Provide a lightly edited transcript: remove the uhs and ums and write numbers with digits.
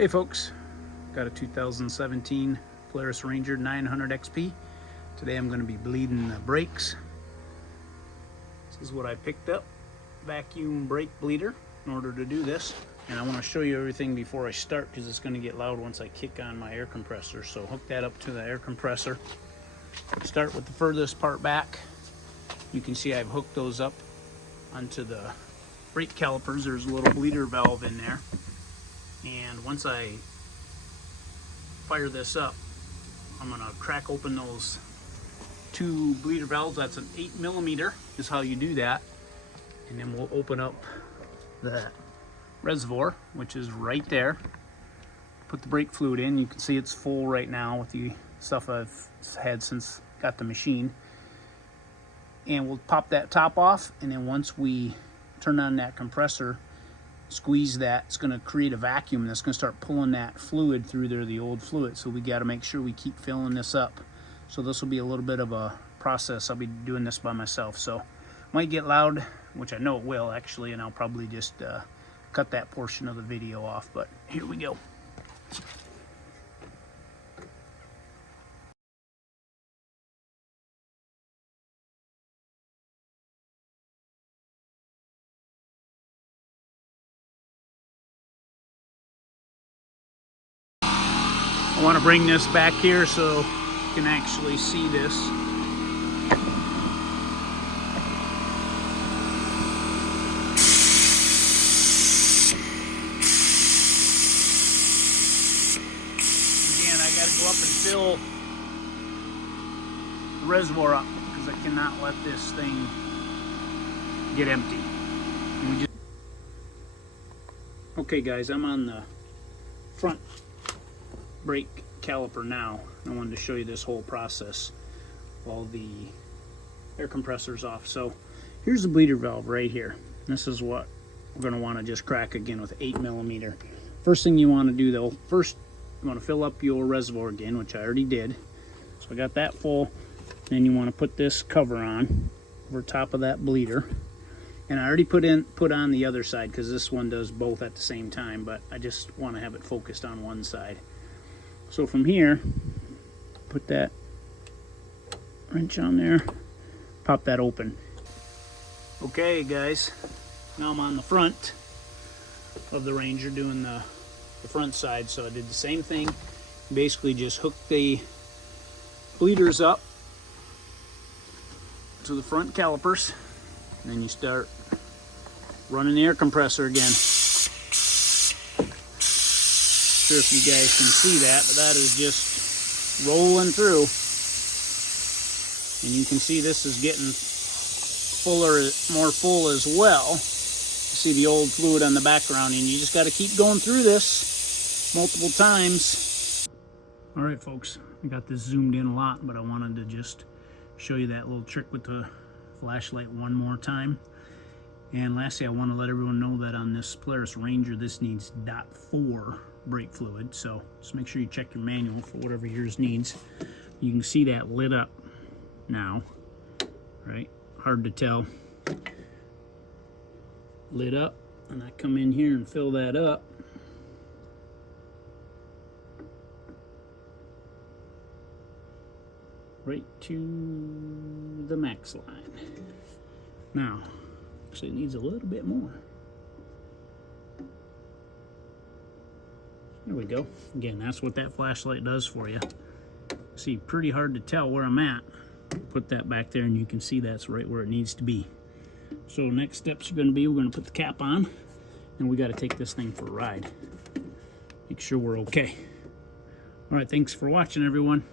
Hey folks, got a 2017 Polaris Ranger 900 XP. Today I'm going to be bleeding the brakes. This is what I picked up, vacuum brake bleeder, in order to do this. And I want to show you everything before I start because it's going to get loud once I kick on my air compressor. So hook that up to the air compressor. Start with the furthest part back. You can see I've hooked those up onto the brake calipers. There's a little bleeder valve in there. And once I fire this up, I'm gonna crack open those two bleeder valves. That's an 8mm is how you do that. And then we'll open up the reservoir, which is right there. Put the brake fluid in. You can see it's full right now with the stuff I've had since got the machine. And we'll pop that top off, and then once we turn on that compressor, squeeze that, it's going to create a vacuum that's going to start pulling that fluid through there, the old fluid. So we got to make sure we keep filling this up. So this will be a little bit of a process. I'll be doing this by myself, so might get loud, which I know it will actually, and I'll probably just cut that portion of the video off, but here we go. I want to bring this back here so you can actually see this. Again, I got to go up and fill the reservoir up because I cannot let this thing get empty. Okay guys, I'm on the front brake caliper now. I wanted to show you this whole process while the air compressor's off. So here's the bleeder valve right here. This is what we're going to want to just crack again with 8mm. First thing you want to do though, first you want to fill up your reservoir again, which I already did. So I got that full. Then you want to put this cover on over top of that bleeder. And I already put on the other side because this one does both at the same time, but I just want to have it focused on one side. So from here, put that wrench on there, pop that open. Okay guys, now I'm on the front of the Ranger doing the front side. So I did the same thing, basically just hook the bleeders up to the front calipers, and then you start running the air compressor again. Sure if you guys can see that, but that is just rolling through, and you can see this is getting fuller, more full as well. You see the old fluid on the background, and you just got to keep going through this multiple times. All right folks, I got this zoomed in a lot, but I wanted to just show you that little trick with the flashlight one more time. And lastly, I want to let everyone know that on this Polaris Ranger, this needs .4 brake fluid, so just make sure you check your manual for whatever yours needs. You can see that lit up now, right? Hard to tell. Lit up, and I come in here and fill that up. Right to the max line. Now, actually it needs a little bit more. There we go. Again, that's what that flashlight does for you. See, pretty hard to tell where I'm at. Put that back there and you can see that's right where it needs to be. So next steps are going to be, we're going to put the cap on, and we got to take this thing for a ride. Make sure we're okay. All right, thanks for watching everyone.